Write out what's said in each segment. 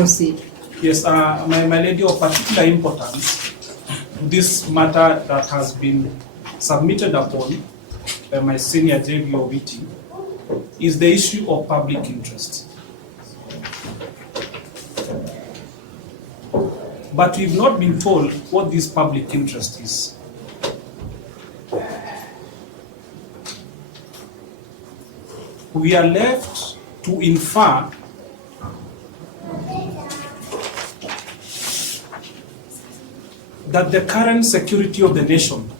proceed. Yes, my lady, of particular importance, this matter that has been submitted upon by my senior JVOVT is the issue of public interest. But we've not been told what this public interest is. We are left to infer that the current security of the nation,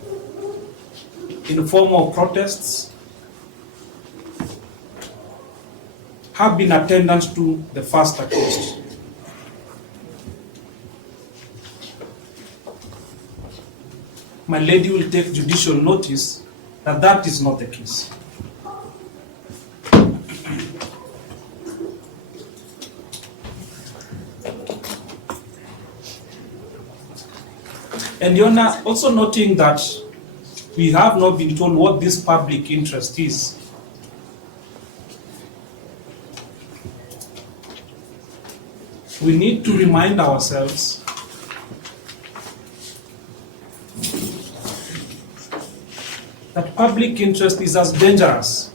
in the form of protests, have been attendant to the first accused. My lady will take judicial notice that that is not the case. And you're also noting that we have not been told what this public interest is. We need to remind ourselves that public interest is as dangerous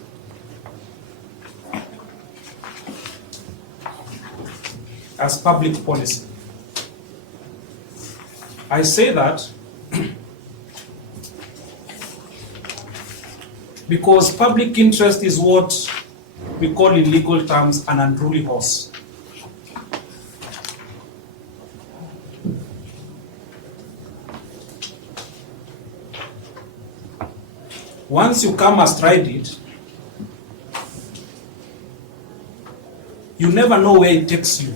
as public policy. I say that because public interest is what we call in legal terms an unruly horse. Once you come astride it, you never know where it takes you.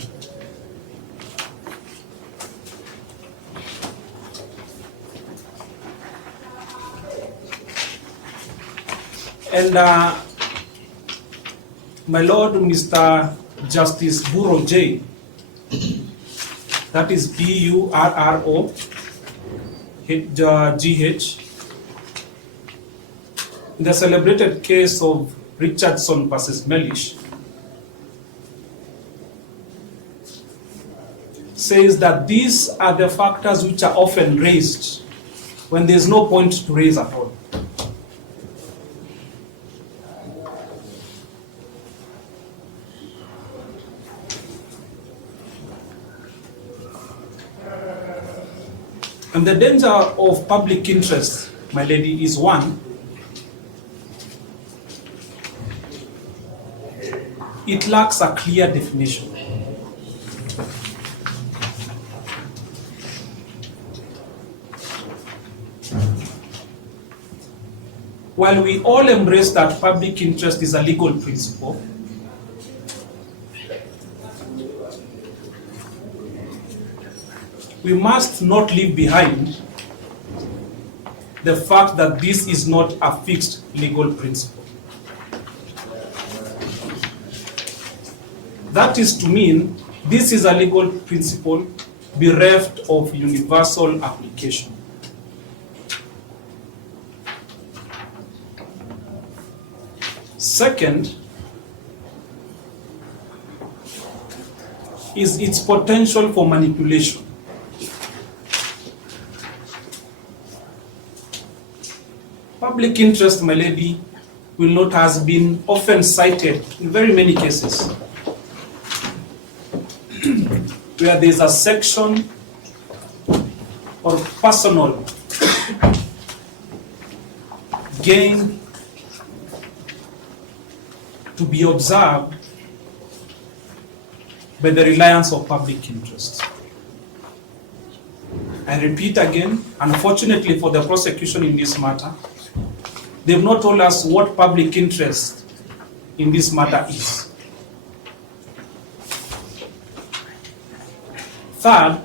And my Lord, Mr. Justice Burro J, that is B-U-R-R-O-G-H, in the celebrated case of Richardson versus Mellish, says that these are the factors which are often raised when there is no point to raise at all. And the danger of public interest, my lady, is one, it lacks a clear definition. While we all embrace that public interest is a legal principle, we must not leave behind the fact that this is not a fixed legal principle. That is to mean this is a legal principle bereft of universal application. Second is its potential for manipulation. Public interest, my lady, will not has been often cited in very many cases where there is a section or personal gain to be observed by the reliance of public interest. I repeat again, unfortunately for the prosecution in this matter, they've not told us what public interest in this matter is. Third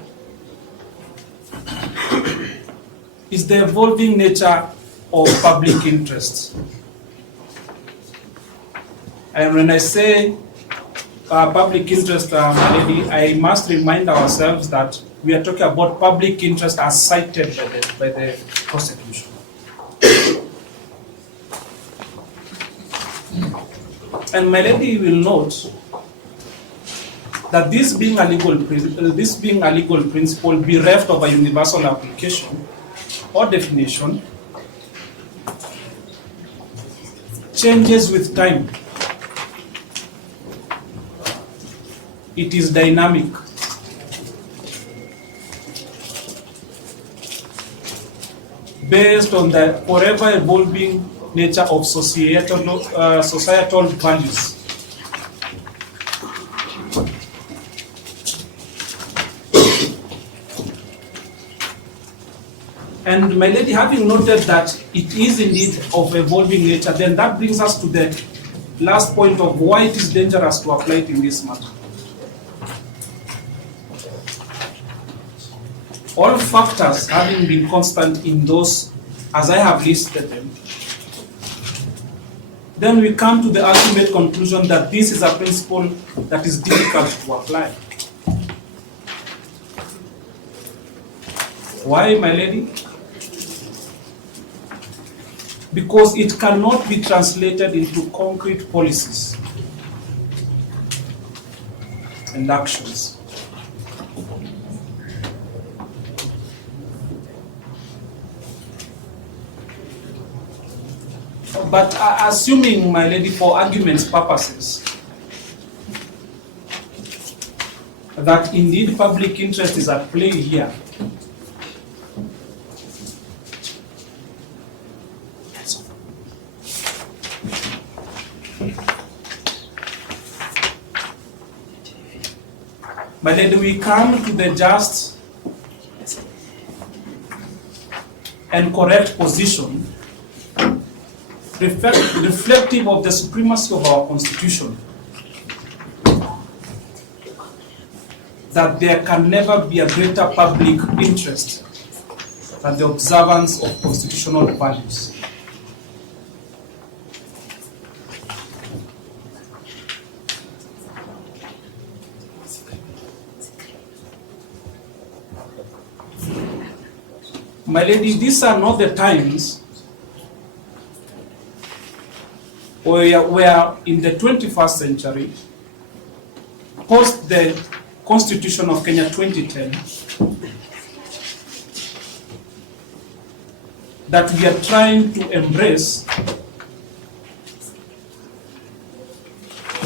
is the evolving nature of public interest. And when I say public interest, lady, I must remind ourselves that we are talking about public interest as cited by the prosecution. And my lady will note that this being a legal principle bereft of a universal application or definition changes with time. It is dynamic. Based on the forever evolving nature of societal values. And my lady, having noted that it is indeed of evolving nature, then that brings us to the last point of why it is dangerous to apply it in this matter. All factors having been constant in those, as I have listed them, then we come to the ultimate conclusion that this is a principle that is difficult to apply. Why, my lady? Because it cannot be translated into concrete policies and actions. But assuming, my lady, for argument's purposes, that indeed public interest is at play here, my lady, we come to the just and correct position reflective of the supremacy of our Constitution, that there can never be a greater public interest than the observance of constitutional values. My lady, these are not the times where in the 21st century, post the Constitution of Kenya 2010, that we are trying to embrace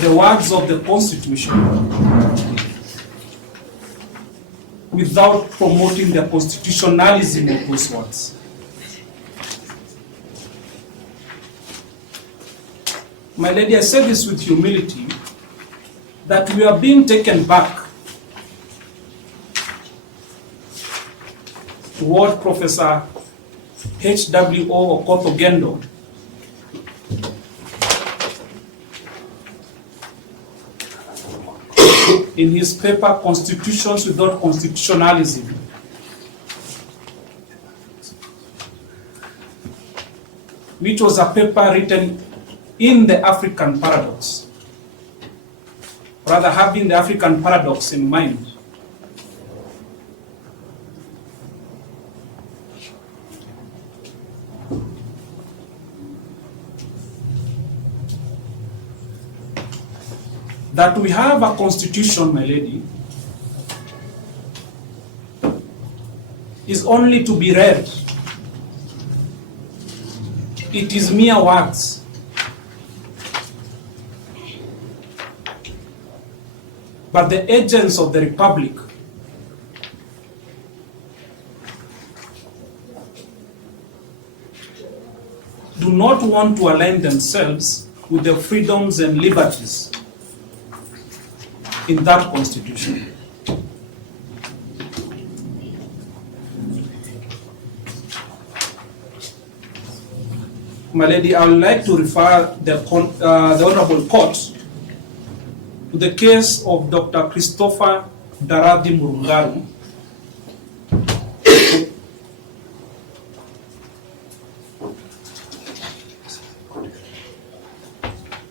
the words of the Constitution without promoting the constitutionalism of those words. My lady, I say this with humility, that we are being taken back to what Professor H.W.O. Okoth-Ogendo in his paper, Constitutions Without Constitutionalism, which was a paper written in the African paradox, rather having the African paradox in mind. That we have a constitution, my lady, is only to be read. It is mere words. But the agents of the Republic do not want to align themselves with the freedoms and liberties in that constitution. My lady, I would like to refer the Honorable Court to the case of Dr. Christopher Daradi Murungaru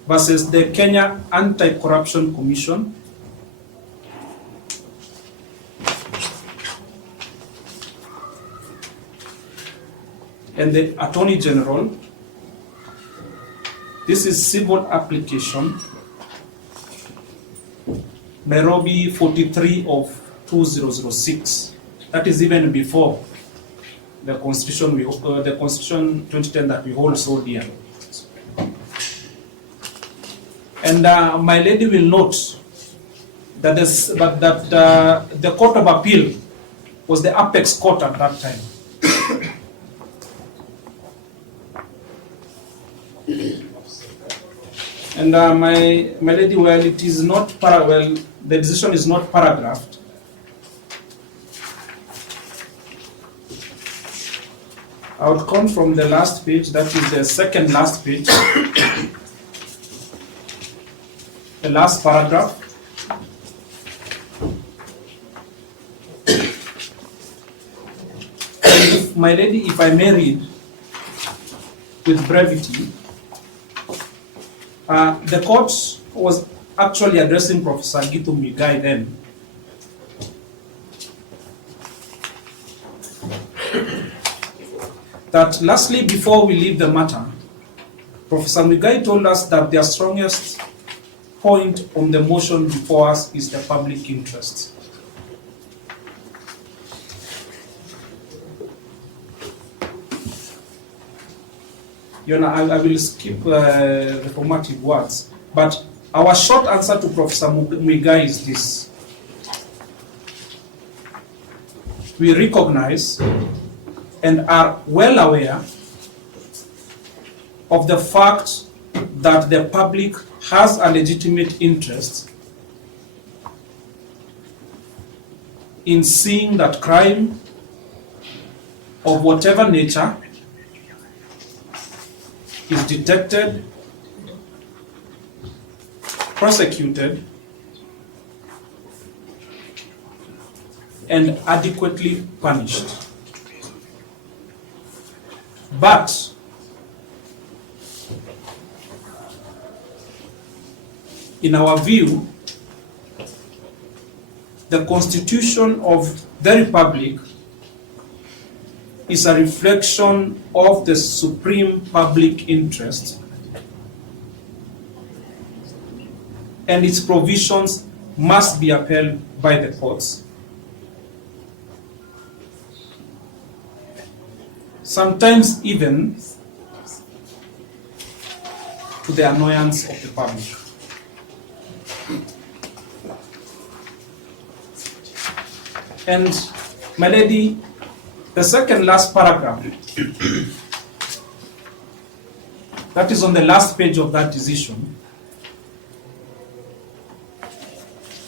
versus the Kenya Anti-Corruption Commission and the Attorney General. This is civil application Nairobi 43 of 2006. That is even before the Constitution, the Constitution 2010 that we hold so dear. And my lady will note that, the Court of Appeal was the apex court at that time. And my lady, well, it is not the decision is not paragraphed. I would come from the last page, that is the second last page, the last paragraph. My lady, if I may read with brevity, the court was actually addressing Professor Gitu Muigai then. That lastly, before we leave the matter, Professor Muigai told us that their strongest point on the motion before us is the public interest. You know, I will skip the formative words, but our short answer to Professor Muigai is this. We recognize and are well aware of the fact that the public has a legitimate interest in seeing that crime of whatever nature is detected, prosecuted, and adequately punished. But in our view, the Constitution of the Republic is a reflection of the supreme public interest, and its provisions must be upheld by the courts. Sometimes even to the annoyance of the public. And my lady, the second last paragraph, that is on the last page of that decision,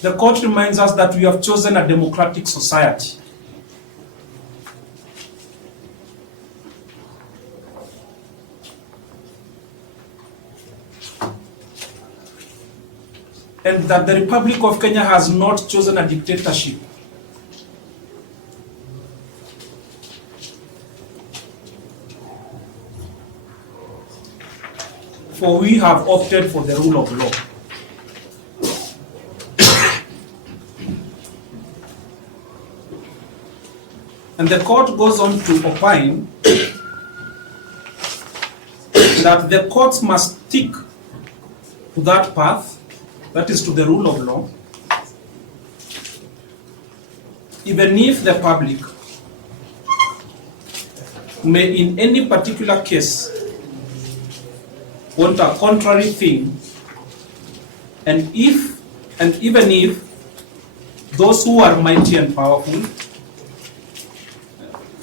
the court reminds us that we have chosen a democratic society. And that the Republic of Kenya has not chosen a dictatorship. For we have opted for the rule of law. And the court goes on to opine that the courts must stick to that path, that is to the rule of law, even if the public may in any particular case want a contrary thing, and even if those who are mighty and powerful,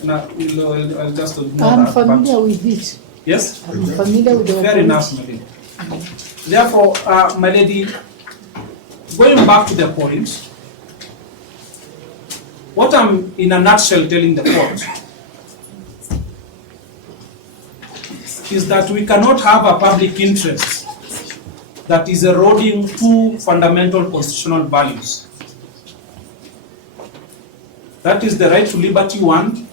I'll just ignore I'm that, familiar with it. Yes? I'm familiar with the Fair enough, my lady. Therefore, my lady, going back to the point, what I'm in a nutshell telling the court is that we cannot have a public interest that is eroding two fundamental constitutional values. That is the right to liberty, one,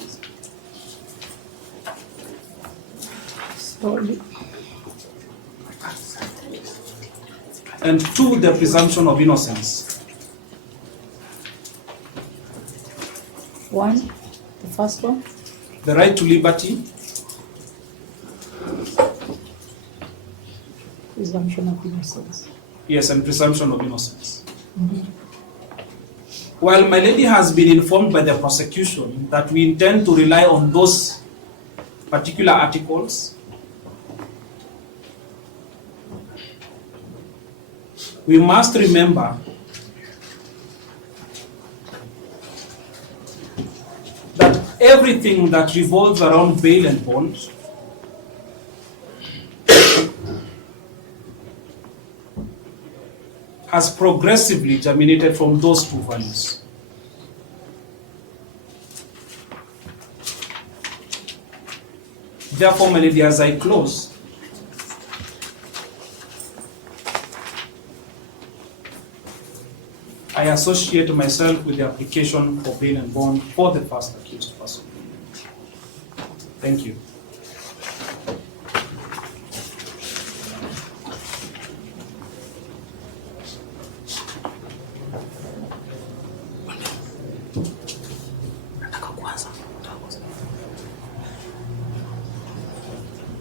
and two, the presumption of innocence. One, the first one. The right to liberty, Presumption of innocence. yes, and presumption of innocence. While my lady has been informed by the prosecution that we intend to rely on those particular articles, we must remember that everything that revolves around bail and bond has progressively germinated from those two values. Therefore, my lady, as I close, I associate myself with the application for bail and bond for the first accused person. Thank you.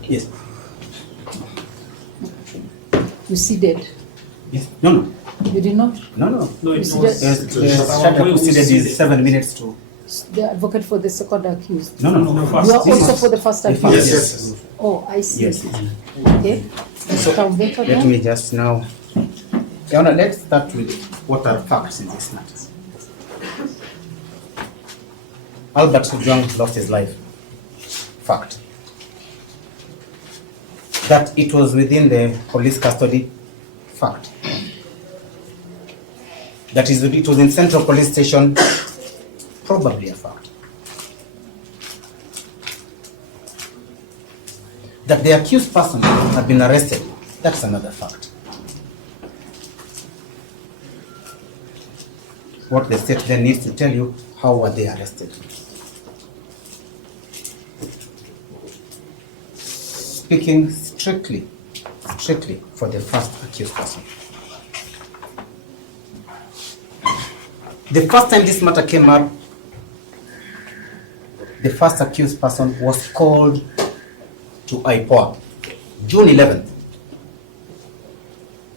Yes. You seated? Yes. No. You did not? No. No, it You see was. that- Yes, the startup proceeded is 7 minutes to. The advocate for the second accused. No. You are This also is- for the first The accused? first, Yes. Oh, I see. Yes. Okay. Mr. Mbeka Let now? me just now. Your Honor, let's start with what are facts in this matter. Albert Ojwang lost his life. Fact. That it was within the police custody. Fact. That is, it was in Central Police Station. Probably a fact. That the accused person had been arrested. That's another fact. What the state then needs to tell you, how were they arrested? Speaking strictly for the first accused person. The first time this matter came up, the first accused person was called to IPOA, June 11th.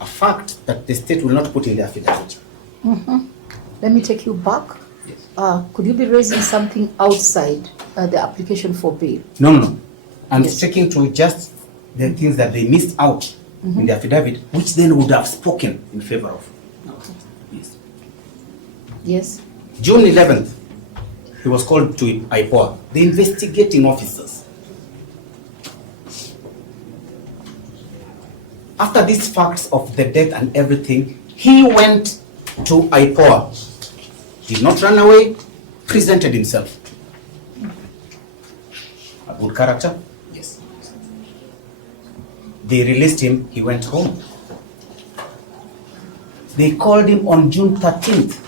A fact that the state will not put in the affidavit. Let me take you back. Could you be raising something outside the application for bail? No. I'm Yes. sticking to just the things that they missed out in the affidavit, which then would have spoken in favor of. Yes. Yes. June 11th, he was called to IPOA, the investigating officers. After these facts of the death and everything, he went to IPOA, did not run away, presented himself. A good character? Yes. They released him, he went home. They called him on June 13th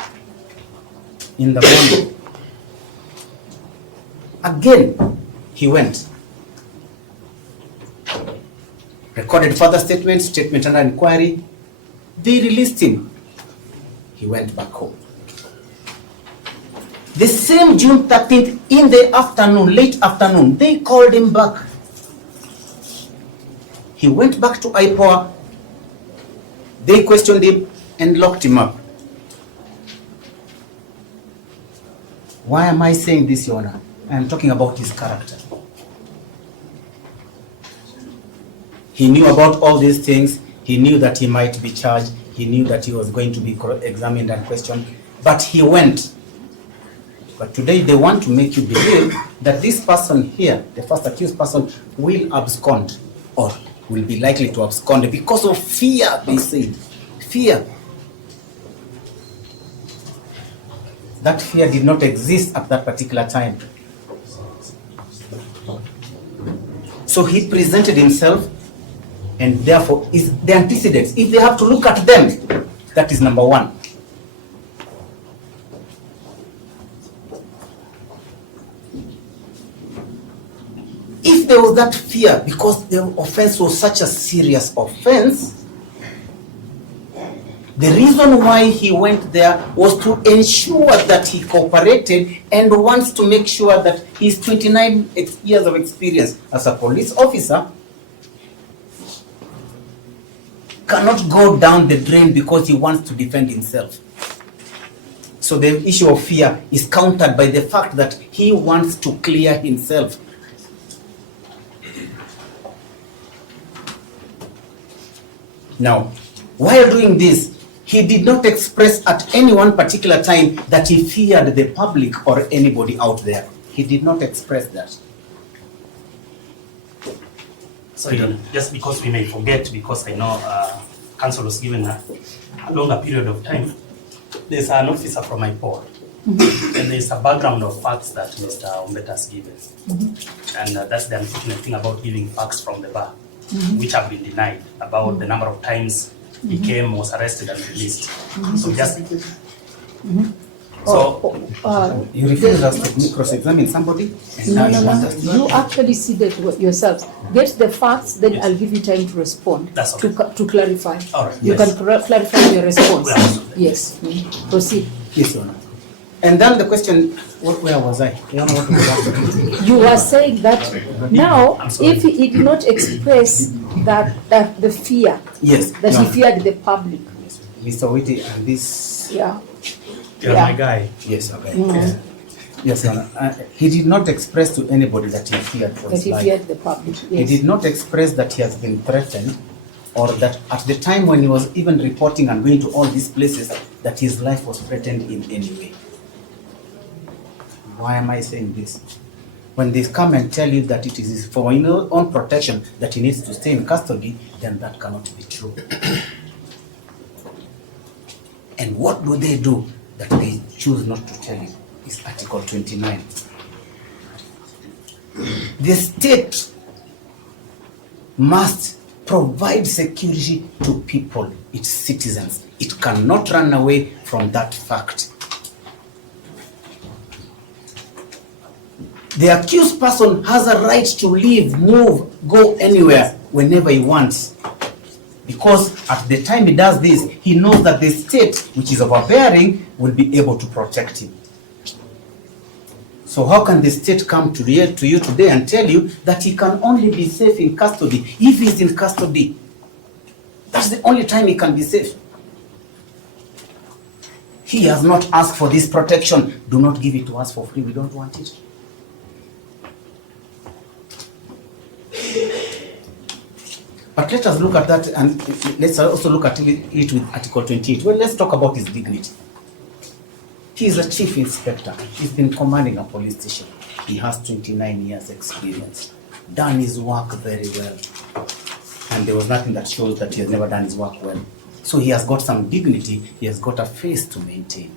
in the morning. Again, he went. Recorded further statement under inquiry. They released him. He went back home. The same June 13th, in the afternoon, late afternoon, they called him back. He went back to IPOA. They questioned him and locked him up. Why am I saying this, Your Honor? I am talking about his character. He knew about all these things. He knew that he might be charged. He knew that he was going to be examined and questioned. But he went. But today they want to make you believe that this person here, the first accused person, will abscond or will be likely to abscond because of fear, they said. Fear. That fear did not exist at that particular time. So he presented himself, and therefore is the antecedents. If they have to look at them, that is number one. If there was that fear, because the offense was such a serious offense, the reason why he went there was to ensure that he cooperated and wants to make sure that his 29 years of experience as a police officer cannot go down the drain because he wants to defend himself. So the issue of fear is countered by the fact that he wants to clear himself. Now, while doing this, he did not express at any one particular time that he feared the public or anybody out there. He did not express that. Sorry, just because we may forget, because I know council was given a longer period of time, there's an officer from my board, and there's a background of facts that Mr. Ombeta has given. And that's the unfortunate thing about giving facts from the bar, which have been denied, about the number of times he came, was arrested and released. So just... So, You refuse us to cross-examine somebody? And now you want us to... You actually see that yourselves. Get the facts, then Yes. I'll give you time to respond, That's okay. to clarify. All right. You Yes. can clarify your response. Yes. Yes. Proceed. Yes, Your Honor. And then the question, where was I? You know what was that? You were saying that now, I'm sorry. if he did not express that the fear, Yes. that no. he feared the public, Mr. Whitty and this... yeah. you're Yeah. my guy. Yes, okay. Mm. Yes, Your Honor. He did not express to anybody that he feared for That his he life. feared the public. He Yes. did not express that he has been threatened, or that at the time when he was even reporting and going to all these places, that his life was threatened in any way. Why am I saying this? When they come and tell you that it is for your own protection that he needs to stay in custody, then that cannot be true. And what do they do that they choose not to tell you? Is Article 29. The state must provide security to people, its citizens. It cannot run away from that fact. The accused person has a right to leave, move, go anywhere, whenever he wants. Because at the time he does this, he knows that the state, which is overbearing, will be able to protect him. So how can the state come to you today and tell you that he can only be safe in custody if he's in custody? That's the only time he can be safe. He has not asked for this protection. Do not give it to us for free. We don't want it. But let us look at that, and let's also look at it with Article 28. Well, let's talk about his dignity. He is a chief inspector. He's been commanding a police station. He has 29 years experience. Done his work very well. And there was nothing that shows that he has never done his work well. So he has got some dignity. He has got a face to maintain.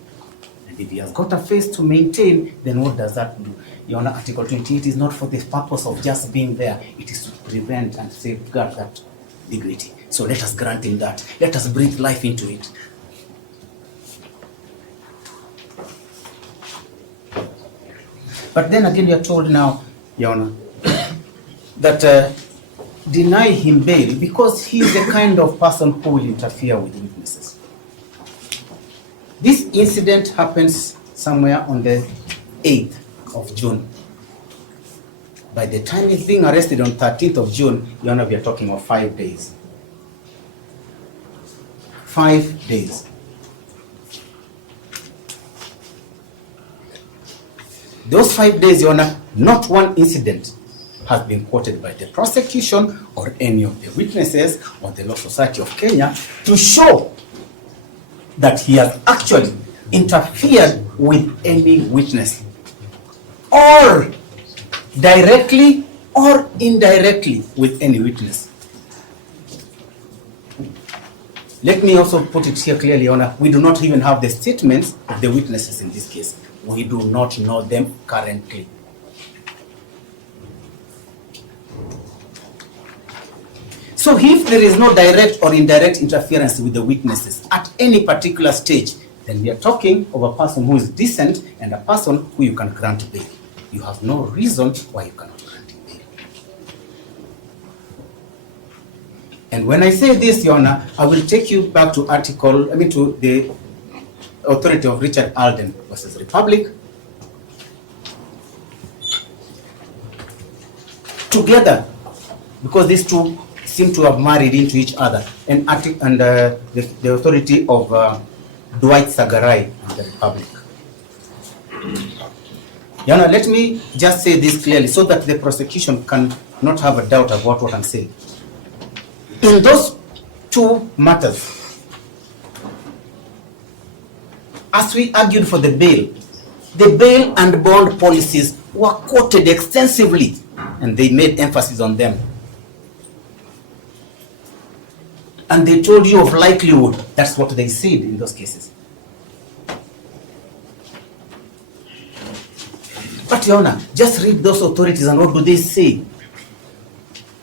And if he has got a face to maintain, then what does that do? Your Honor, Article 28 is not for the purpose of just being there. It is to prevent and safeguard that dignity. So let us grant him that. Let us breathe life into it. But then again, you are told now, Your Honor, that deny him bail because he is the kind of person who will interfere with witnesses. This incident happens somewhere on the 8th of June. By the time he's being arrested on 13th of June, Your Honor, we are talking of 5 days. 5 days. Those 5 days, Your Honor, not one incident has been quoted by the prosecution or any of the witnesses or the Law Society of Kenya to show that he has actually interfered with any witness, or directly or indirectly with any witness. Let me also put it here clearly, Your Honor, we do not even have the statements of the witnesses in this case. We do not know them currently. So if there is no direct or indirect interference with the witnesses at any particular stage, then we are talking of a person who is decent and a person who you can grant bail. You have no reason why you cannot grant him bail. And when I say this, Your Honor, I will take you back to to the authority of Richard Alden versus Republic. Together, because these two seem to have married into each other, and the authority of Dwight Sagarai and the Republic. Yana, let me just say this clearly so that the prosecution can not have a doubt about what I'm saying. In those two matters, as we argued for the bail and bond policies were quoted extensively, and they made emphasis on them. And they told you of likelihood. That's what they said in those cases. But Your Honor, just read those authorities and what do they say?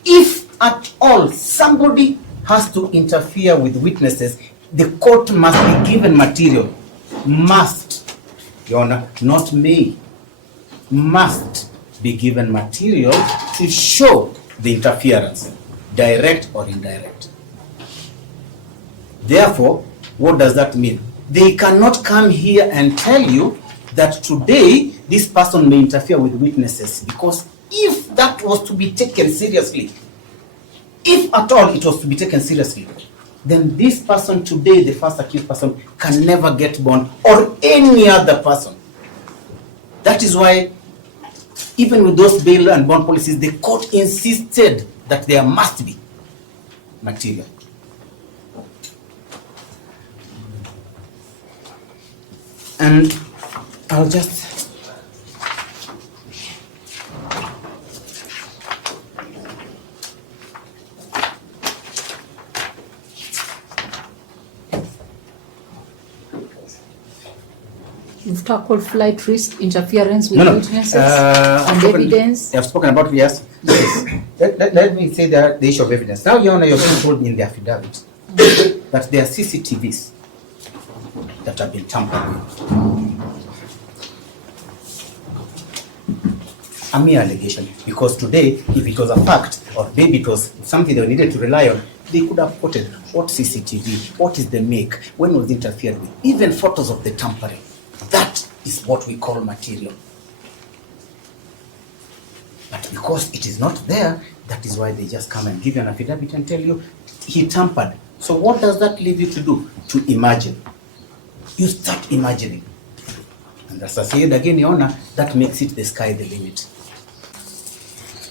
If at all somebody has to interfere with witnesses, the court must be given material. Must, Your Honor, not may. Must be given material to show the interference, direct or indirect. Therefore, what does that mean? They cannot come here and tell you that today this person may interfere with witnesses, because if that was to be taken seriously, if at all it was to be taken seriously, then this person today, the first accused person, can never get bond, or any other person. That is why, even with those bail and bond policies, the court insisted that there must be material. And I'll just You've tackled flight risk, interference with witnesses, and evidence. I've spoken about yes. Let me say the issue of evidence. Now, Your Honor, you're being told in the affidavit that there are CCTVs that have been tampered with. A mere allegation, because today, if it was a fact, or maybe it was something they needed to rely on, they could have quoted what CCTV, what is the make, when was interfered with, even photos of the tampering. That is what we call material. But because it is not there, that is why they just come and give you an affidavit and tell you he tampered. So what does that leave you to do? To imagine. You start imagining. And as I said again, Your Honor, that makes it the sky the limit.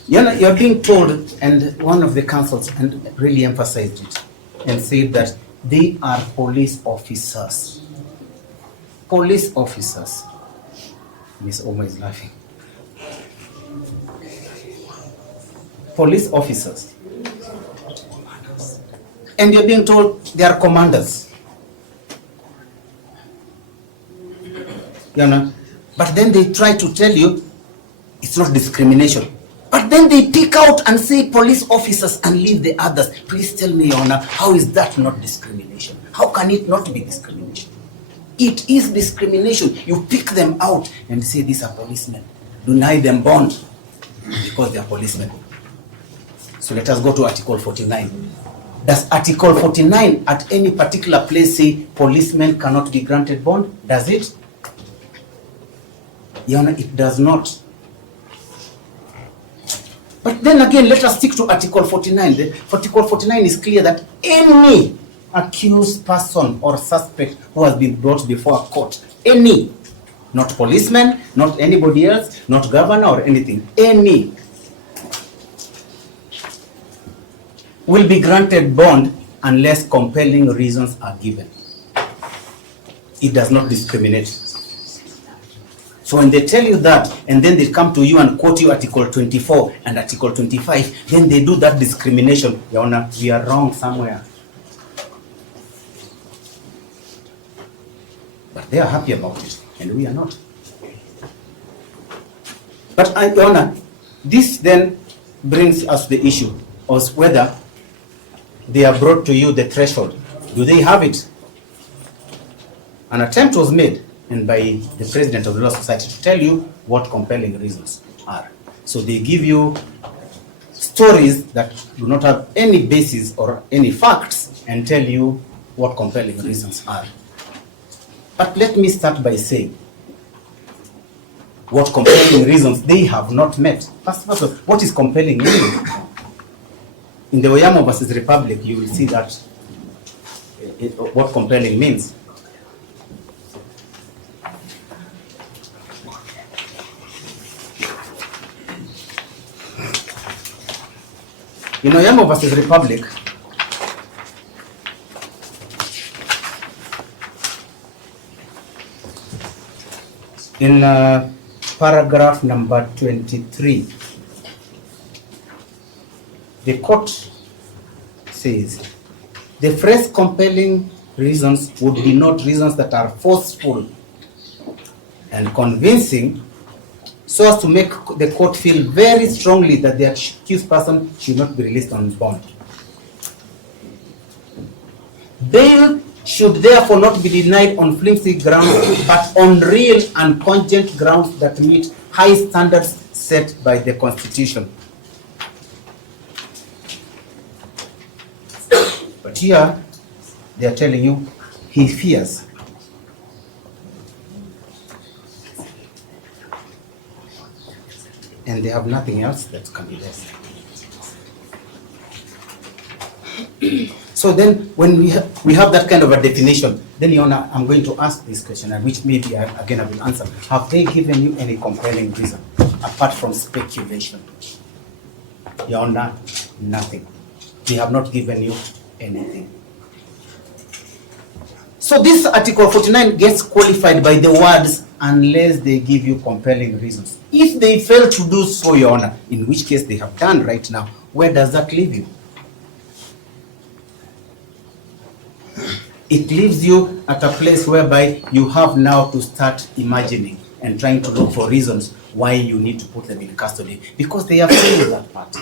Your Honor, you're being told, and one of the counsels and really emphasized it, and said that they are police officers. Police officers. Miss Oma is laughing. Police officers. And you're being told they are commanders. You know? But then they try to tell you it's not discrimination. But then they pick out and say police officers and leave the others. Please tell me, Your Honor, how is that not discrimination? How can it not be discrimination? It is discrimination. You pick them out and say these are policemen. Deny them bond because they are policemen. So let us go to Article 49. Does Article 49 at any particular place say policemen cannot be granted bond? Does it? Your Honor, it does not. But then again, let us stick to Article 49. Article 49 is clear that any accused person or suspect who has been brought before a court, any, not policeman, not anybody else, not governor or anything, any, will be granted bond unless compelling reasons are given. It does not discriminate. So when they tell you that, and then they come to you and quote you Article 24 and Article 25, then they do that discrimination. Your Honor, we are wrong somewhere. But they are happy about it, and we are not. But Your Honor, this then brings us the issue of whether they are brought to you the threshold. Do they have it? An attempt was made, and by the President of the Law Society, to tell you what compelling reasons are. So they give you stories that do not have any basis or any facts and tell you what compelling reasons are. But let me start by saying what compelling reasons they have not met. First of all, what is compelling reason? In the Oyamo versus Republic, you will see that what compelling means. In Oyamo versus Republic, in paragraph number 23, the court says, the phrase compelling reasons would denote reasons that are forceful and convincing so as to make the court feel very strongly that the accused person should not be released on bond. Bail should therefore not be denied on flimsy grounds, but on real and cogent grounds that meet high standards set by the Constitution. But here, they are telling you, he fears. And they have nothing else that can be less. So then, when we have that kind of a definition, then, Your Honor, I'm going to ask this question, and which maybe again I will answer. Have they given you any compelling reason, apart from speculation? Your Honor, nothing. They have not given you anything. So this Article 49 gets qualified by the words, unless they give you compelling reasons. If they fail to do so, Your Honor, in which case they have done right now, where does that leave you? It leaves you at a place whereby you have now to start imagining and trying to look for reasons why you need to put them in custody, because they have failed that part.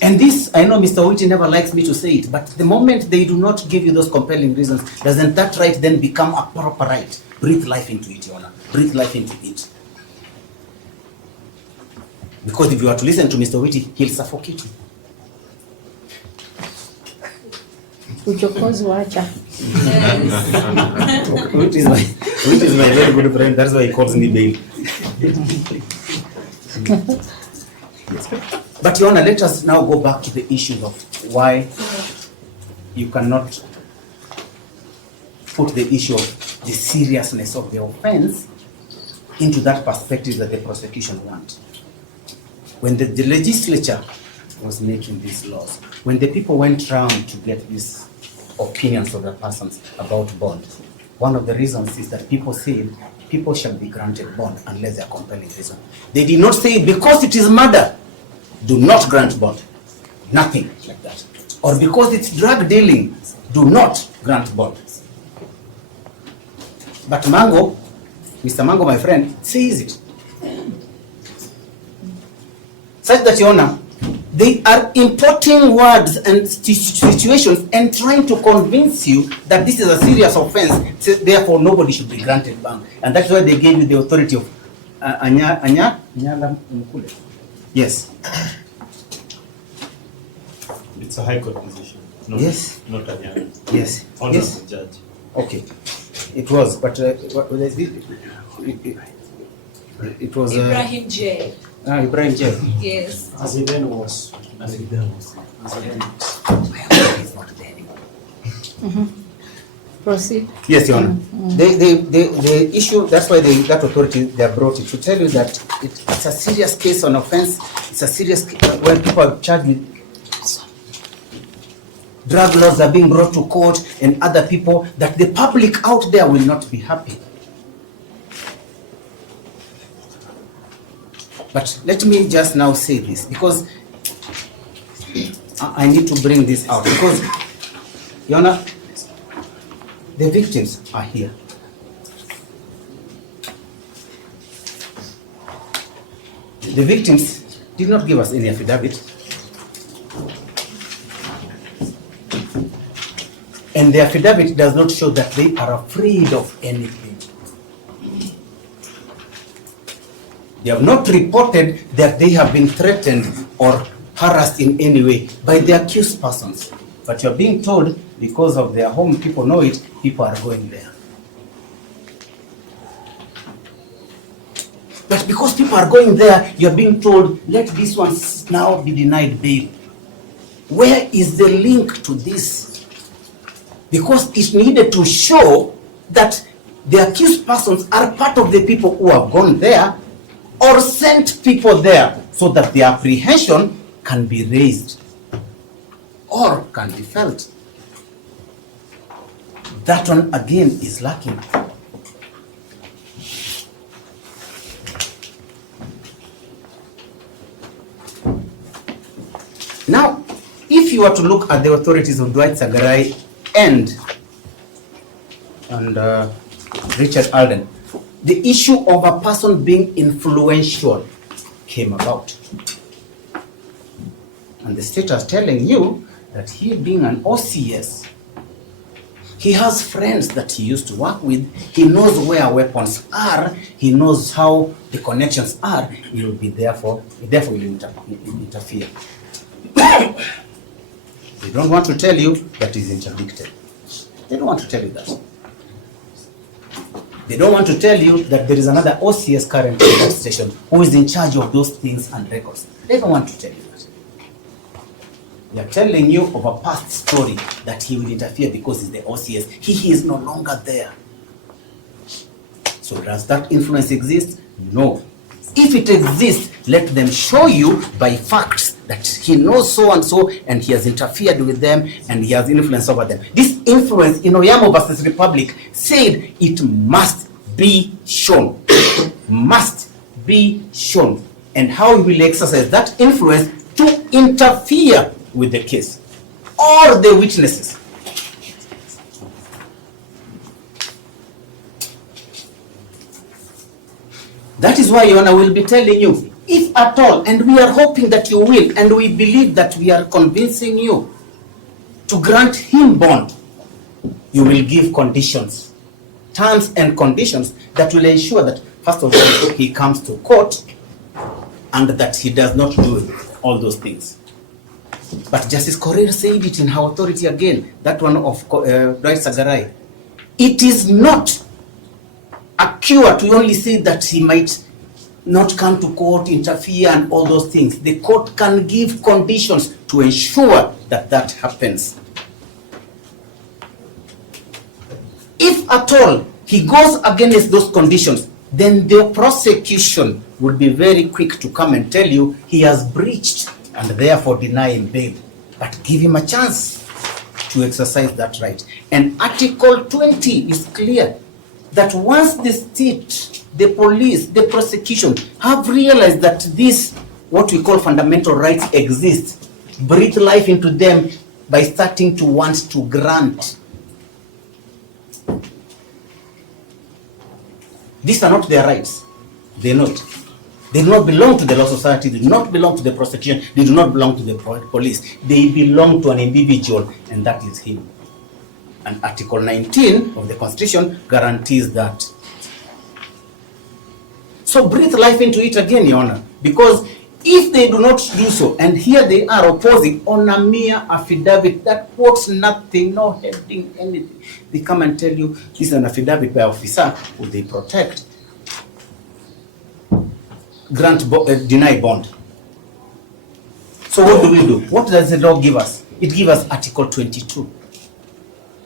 And this, I know Mr. Witty never likes me to say it, but the moment they do not give you those compelling reasons, doesn't that right then become a proper right? Breathe life into it, Your Honor. Breathe life into it. Because if you are to listen to Mr. Witty, he'll suffocate you. Uchokozi wacha. Which is my very good friend. That's why he calls me Bail. But Your Honor, let us now go back to the issue of why you cannot put the issue of the seriousness of the offense into that perspective that the prosecution wants. When the legislature was making these laws, when the people went round to get these opinions of the persons about bond, one of the reasons is that people said people shall be granted bond unless they are compelling reason. They did not say because it is murder, do not grant bond. Nothing like that. Or because it's drug dealing, do not grant bond. But Mango, Mr. Mango, my friend, says it. Such that, Your Honor, they are importing words and situations and trying to convince you that this is a serious offense, therefore nobody should be granted bond. And that's why they gave you the authority of Anyala Mkule. Yes. It's a high court decision. Not, yes. Not Anyala. Yes. Honorable yes. Judge. Okay. It was, but it was Ibrahim J. Ibrahim J. Yes. As it then was. As it then was. Proceed. Yes, Your Honor. The issue, that's why that authority, they brought it to tell you that it's a serious case on offense. It's a serious case when people are charged with drug laws are being brought to court and other people, that the public out there will not be happy. But let me just now say this, because I need to bring this out, because, Your Honor, the victims are here. The victims did not give us any affidavit. And the affidavit does not show that they are afraid of anything. They have not reported that they have been threatened or harassed in any way by the accused persons. But you're being told, because of their home, people know it, people are going there. But because people are going there, you're being told, let this one now be denied bail. Where is the link to this? Because it needed to show that the accused persons are part of the people who have gone there, or sent people there so that the apprehension can be raised or can be felt. That one again is lacking. Now, if you were to look at the authorities of Dwight Sagarai and Richard Alden, the issue of a person being influential came about. And the state is telling you that he, being an OCS, he has friends that he used to work with, he knows where weapons are, he knows how the connections are, he will be therefore will interfere. They don't want to tell you that he's interdicted. They don't want to tell you that. They don't want to tell you that there is another OCS currently in that station who is in charge of those things and records. They don't want to tell you that. They are telling you of a past story that he will interfere because he's the OCS. He is no longer there. So does that influence exist? No. If it exists, let them show you by facts that he knows so and so and he has interfered with them and he has influence over them. This influence in Oyamo versus Republic said it must be shown. Must be shown. And how he will exercise that influence to interfere with the case or the witnesses. That is why, Your Honor, will be telling you, if at all, and we are hoping that you will, and we believe that we are convincing you to grant him bond, you will give conditions, terms and conditions that will ensure that, first of all, he comes to court and that he does not do all those things. But Justice Correa said it in her authority again, that one of Dwight Sagarai. It is not a cure to only say that he might not come to court, interfere, and all those things. The court can give conditions to ensure that that happens. If at all he goes against those conditions, then the prosecution would be very quick to come and tell you he has breached and therefore deny him bail. But give him a chance to exercise that right. And Article 20 is clear that once the state, the police, the prosecution have realized that this, what we call fundamental rights, exist, breathe life into them by starting to want to grant. These are not their rights. They're not. They do not belong to the law society, they do not belong to the prosecution, they do not belong to the police. They belong to an individual, and that is him. And Article 19 of the Constitution guarantees that. So breathe life into it again, Your Honor, because if they do not do so, and here they are opposing on a mere affidavit that quotes nothing, no heading, anything, they come and tell you this is an affidavit by officer who they protect. Deny bond. So what do? What does the law give us? It gives us Article 22.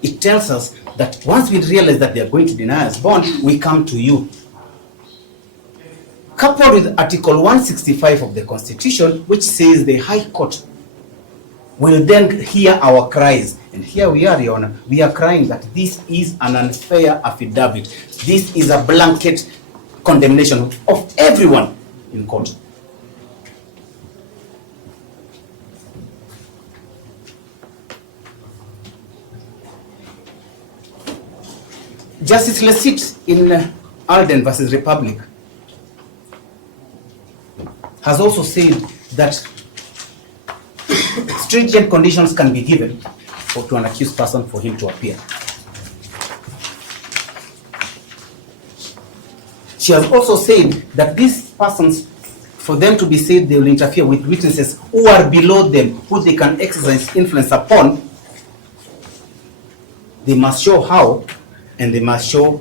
It tells us that once we realize that they are going to deny us bond, we come to you. Coupled with Article 165 of the Constitution, which says the High Court will then hear our cries. And here we are, Your Honor. We are crying that this is an unfair affidavit. This is a blanket condemnation of everyone in court. Justice Lesit in Alden versus Republic has also said that stringent conditions can be given to an accused person for him to appear. She has also said that these persons, for them to be said they will interfere with witnesses who are below them, who they can exercise influence upon, they must show how, and they must show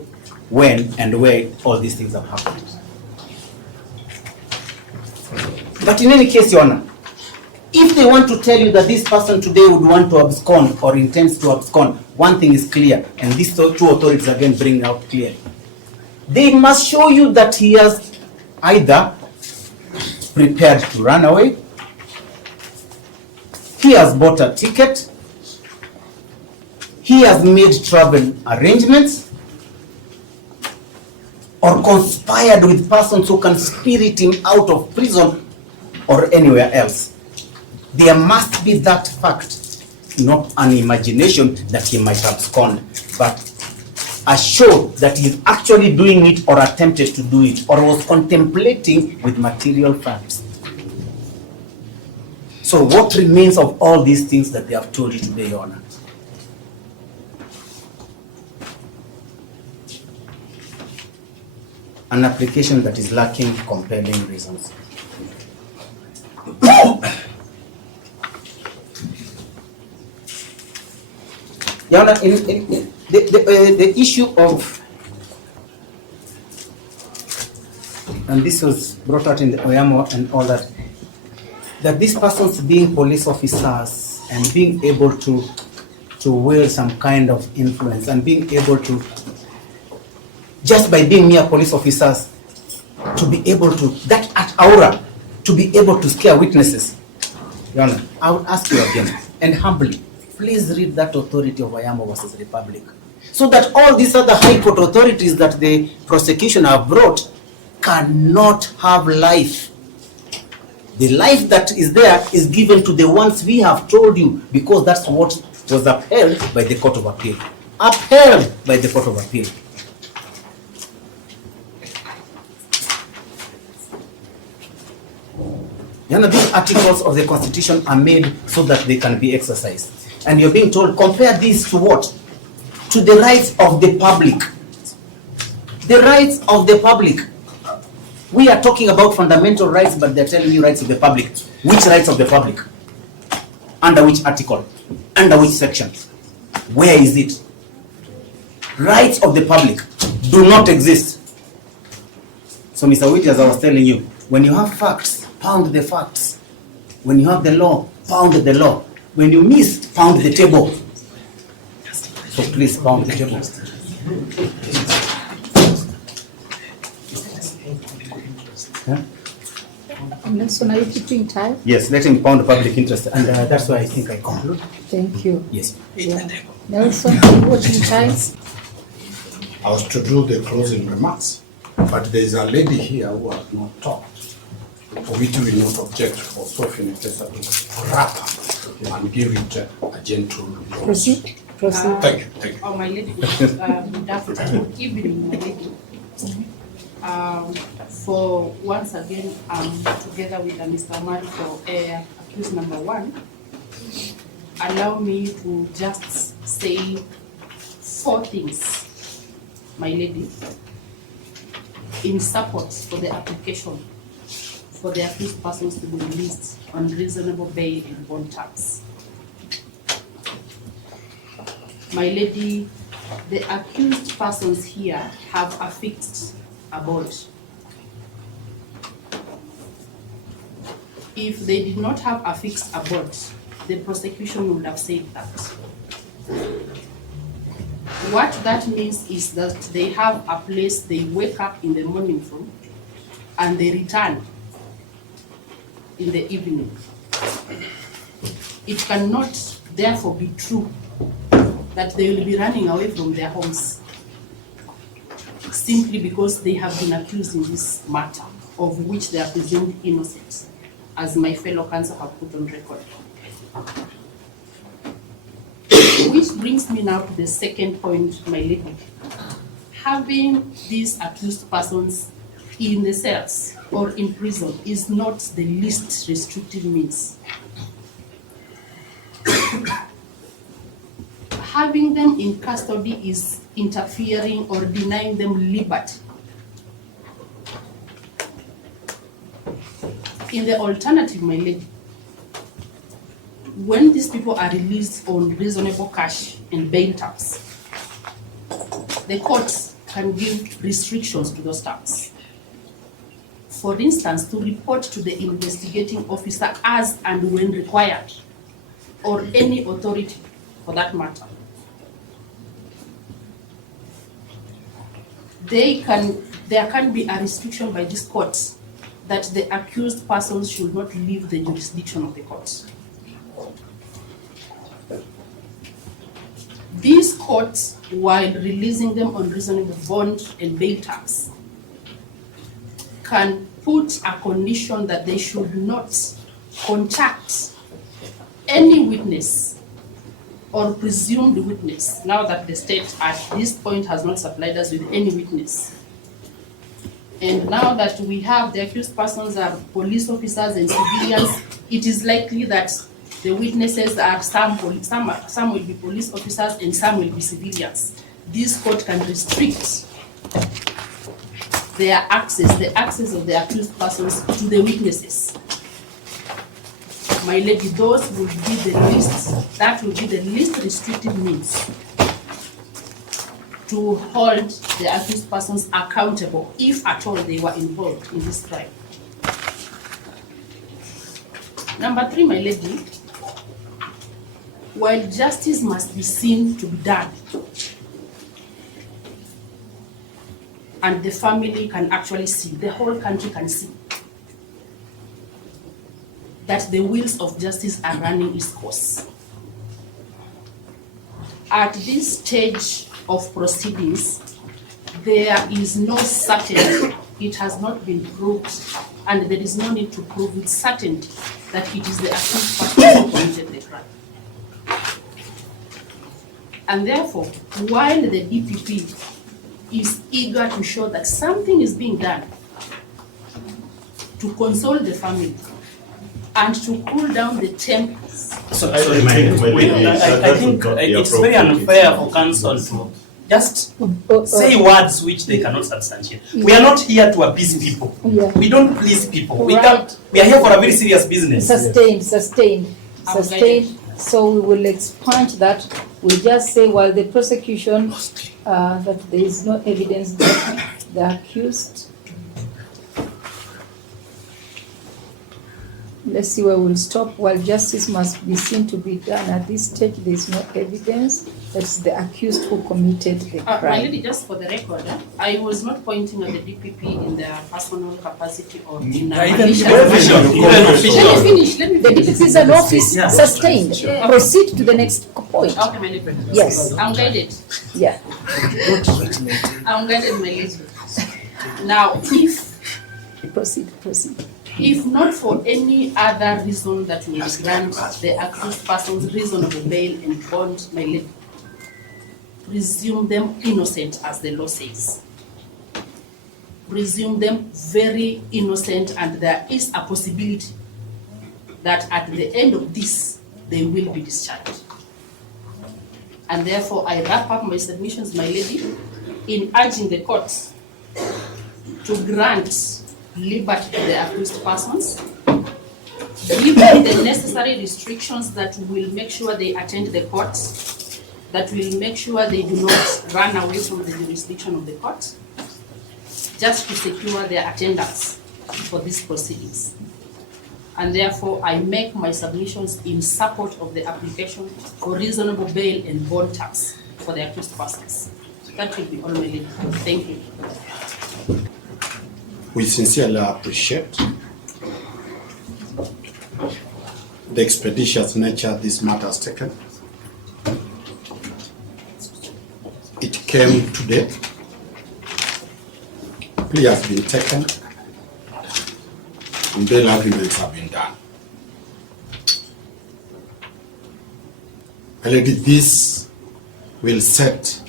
when and where all these things have happened. But in any case, Your Honor, if they want to tell you that this person today would want to abscond or intends to abscond, one thing is clear, and these two authorities again bring out clearly. They must show you that he has either prepared to run away. He has bought a ticket. He has made travel arrangements or conspired with persons who can spirit him out of prison or anywhere else. There must be that fact, not an imagination that he might have scorned, but a show that he is actually doing it or attempted to do it or was contemplating with material facts. So what remains of all these things that they have told you today, Your Honor? An application that is lacking compelling reasons. Your Honor, in the issue of, and this was brought out in the Oyamo and all that these persons being police officers and being able to wield some kind of influence and being able to, just by being mere police officers, to be able to, that at aura, to be able to scare witnesses. Your Honor, I would ask you again, and humbly, please read that authority of Oyamo versus Republic, so that all these other high court authorities that the prosecution have brought cannot have life. The life that is there is given to the ones we have told you, because that's what was upheld by the Court of Appeal. Upheld by the Court of Appeal. You know, these articles of the Constitution are made so that they can be exercised. And you're being told, compare these to what? To the rights of the public. The rights of the public. We are talking about fundamental rights, but they're telling you rights of the public. Which rights of the public? Under which article? Under which section? Where is it? Rights of the public do not exist. So, Mr. Witt, as I was telling you, when you have facts, pound the facts. When you have the law, pound the law. When you miss, pound the table. So please pound the table. Huh? Nelson, are you keeping time? Yes, let him pound public interest, and that's why I think I conclude. Thank you. Yes. Yeah. Nelson, are you watching time? I was to do the closing remarks, but there is a lady here who has not talked, for which we will not object for Sophie Netesa to wrap up and give it a gentle close. Proceed. Proceed. Thank you, thank you. Oh, my lady, good afternoon, good evening, my lady. For once again, I'm together with Mr. Mari for accused number 1. Allow me to just say 4 things, my lady, in support for the application for the accused persons to be released on reasonable bail and bond terms. My lady, the accused persons here have affixed a bond. If they did not have affixed a bond, the prosecution would have said that. What that means is that they have a place they wake up in the morning from and they return in the evening. It cannot therefore be true that they will be running away from their homes simply because they have been accused in this matter, of which they are presumed innocent, as my fellow counsel have put on record. Which brings me now to the second point, my lady. Having these accused persons in the cells or in prison is not the least restrictive means. Having them in custody is interfering or denying them liberty. In the alternative, my lady, when these people are released on reasonable cash and bail terms, the courts can give restrictions to those terms. For instance, to report to the investigating officer as and when required, or any authority for that matter. There can be a restriction by this court that the accused persons should not leave the jurisdiction of the court. These courts, while releasing them on reasonable bond and bail terms, can put a condition that they should not contact any witness or presumed witness, now that the state at this point has not supplied us with any witness. And now that we have the accused persons are police officers and civilians, it is likely that the witnesses are some will be police officers and some will be civilians. This court can restrict their access, the access of the accused persons to the witnesses. My lady, those will be the least, that will be the least restrictive means to hold the accused persons accountable, if at all they were involved in this crime. Number 3, my lady, while justice must be seen to be done, and the family can actually see, the whole country can see, that the wheels of justice are running its course. At this stage of proceedings, there is no certainty, it has not been proved, and there is no need to prove with certainty that it is the accused person who committed the crime. And therefore, while the DPP is eager to show that something is being done to console the family and to cool down the tempers. So, I sorry, I think it's very unfair for counsel to just say words which they cannot substantiate. We are not here to appease people. Yeah. We don't please people. We Right. are here for a very serious business. Sustained. So we will expunge that. We just say, while the prosecution, that there is no evidence that the accused. Let's see where we'll stop. While justice must be seen to be done at this stage, there is no evidence that it's the accused who committed the My crime. lady, just for the record, I was not pointing at the DPP in their personal capacity or in a Even malicious official. Let me The finish. DPP is an office, Yeah. sustained. Yeah. Proceed to the next point. Okay, my lady. Yes. I'm guided. Yeah. I'm guided, my lady. Now, Proceed. if not for any other reason that will grant the accused persons reasonable bail and bond, my lady, presume them innocent as the law says. Presume them very innocent, and there is a possibility that at the end of this, they will be discharged. And therefore, I wrap up my submissions, my lady, in urging the courts to grant liberty to the accused persons, give them the necessary restrictions that will make sure they attend the court, that will make sure they do not run away from the jurisdiction of the court, just to secure their attendance for these proceedings. And therefore, I make my submissions in support of the application for reasonable bail and bond tax for the accused persons. That will be all, my lady. Thank you. We sincerely appreciate the expeditious nature this matter has taken. It came today. Plea has been taken, and bail arguments have been done. My lady, this will set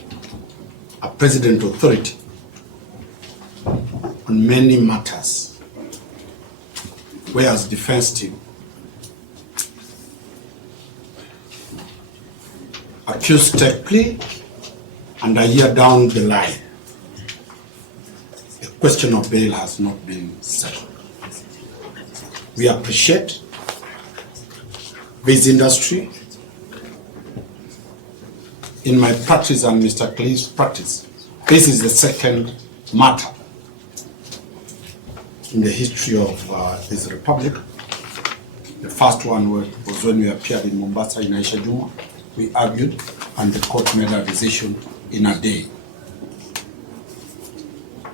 a precedent authority on many matters, whereas defense team accused take plea, and a year down the line, the question of bail has not been settled. We appreciate this industry. In my practice and Mr. Cleve's practice, this is the second matter in the history of this republic. The first one was when we appeared in Mombasa in Aisha Juma. We argued, and the court made a decision in a day.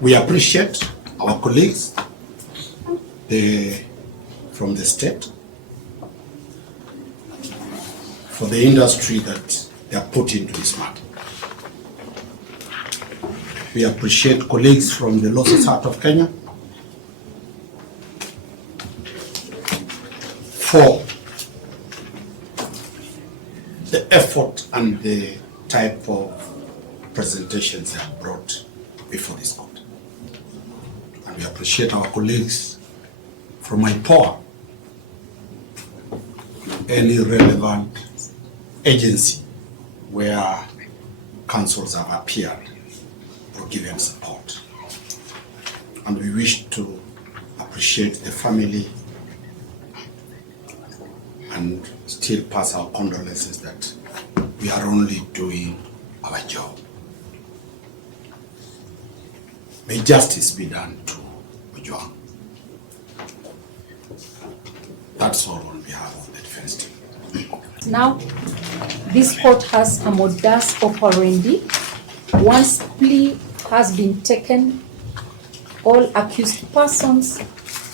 We appreciate our colleagues from the state for the industry that they are put into this matter. We appreciate colleagues from the Law Society of Kenya for the effort and the type of presentations they have brought before this court. And we appreciate our colleagues from IPOA, any relevant agency where councils have appeared or given support. And we wish to appreciate the family and still pass our condolences that we are only doing our job. May justice be done to Ojwang. That's all on behalf of the defense team. Now, this court has a modus operandi. Once plea has been taken, all accused persons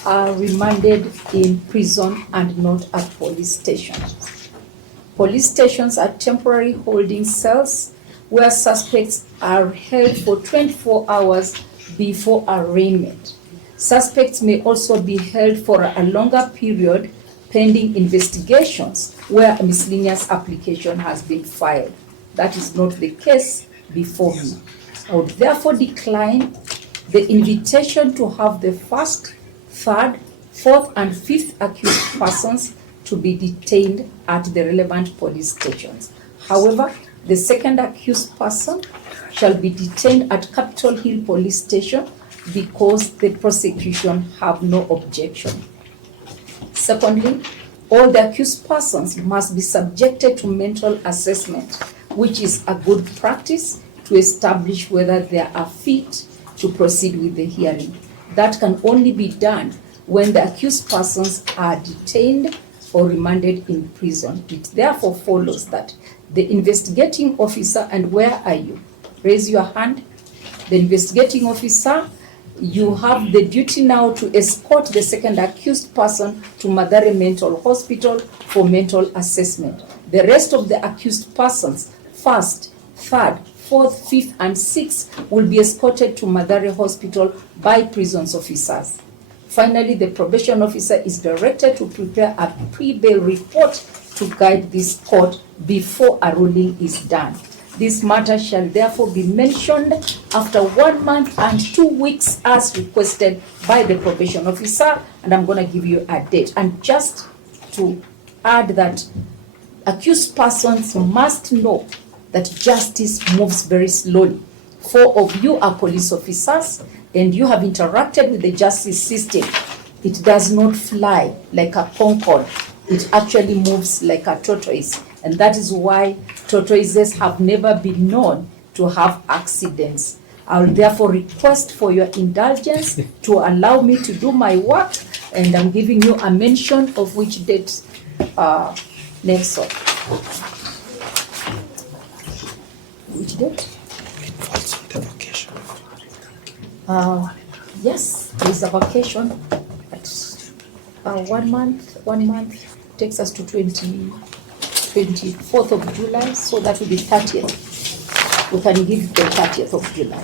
are remanded in prison and not at police stations. Police stations are temporary holding cells where suspects are held for 24 hours before arraignment. Suspects may also be held for a longer period pending investigations where a miscellaneous application has been filed. That is not the case before me. I would therefore decline the invitation to have the first, third, fourth, and fifth accused persons to be detained at the relevant police stations. However, the second accused person shall be detained at Capitol Hill Police Station because the prosecution have no objection. Secondly, all the accused persons must be subjected to mental assessment, which is a good practice to establish whether they are fit to proceed with the hearing. That can only be done when the accused persons are detained or remanded in prison. It therefore follows that the investigating officer, and where are you? Raise your hand. The investigating officer, you have the duty now to escort the second accused person to Mathare Mental Hospital for mental assessment. The rest of the accused persons, first, third, fourth, fifth, and sixth, will be escorted to Mathare Hospital by prisons officers. Finally, the probation officer is directed to prepare a pre-bail report to guide this court before a ruling is done. This matter shall therefore be mentioned after 1 month and 2 weeks as requested by the probation officer, and I'm going to give you a date. And just to add that accused persons must know that justice moves very slowly. 4 of you are police officers and you have interacted with the justice system. It does not fly like a Concorde. It actually moves like a tortoise. And that is why tortoises have never been known to have accidents. I will therefore request for your indulgence to allow me to do my work, and I'm giving you a mention of which date next up. Which date? Yes, there is a vacation. But 1 month takes us to 24th of July, so that will be 30th. We can give the 30th of July.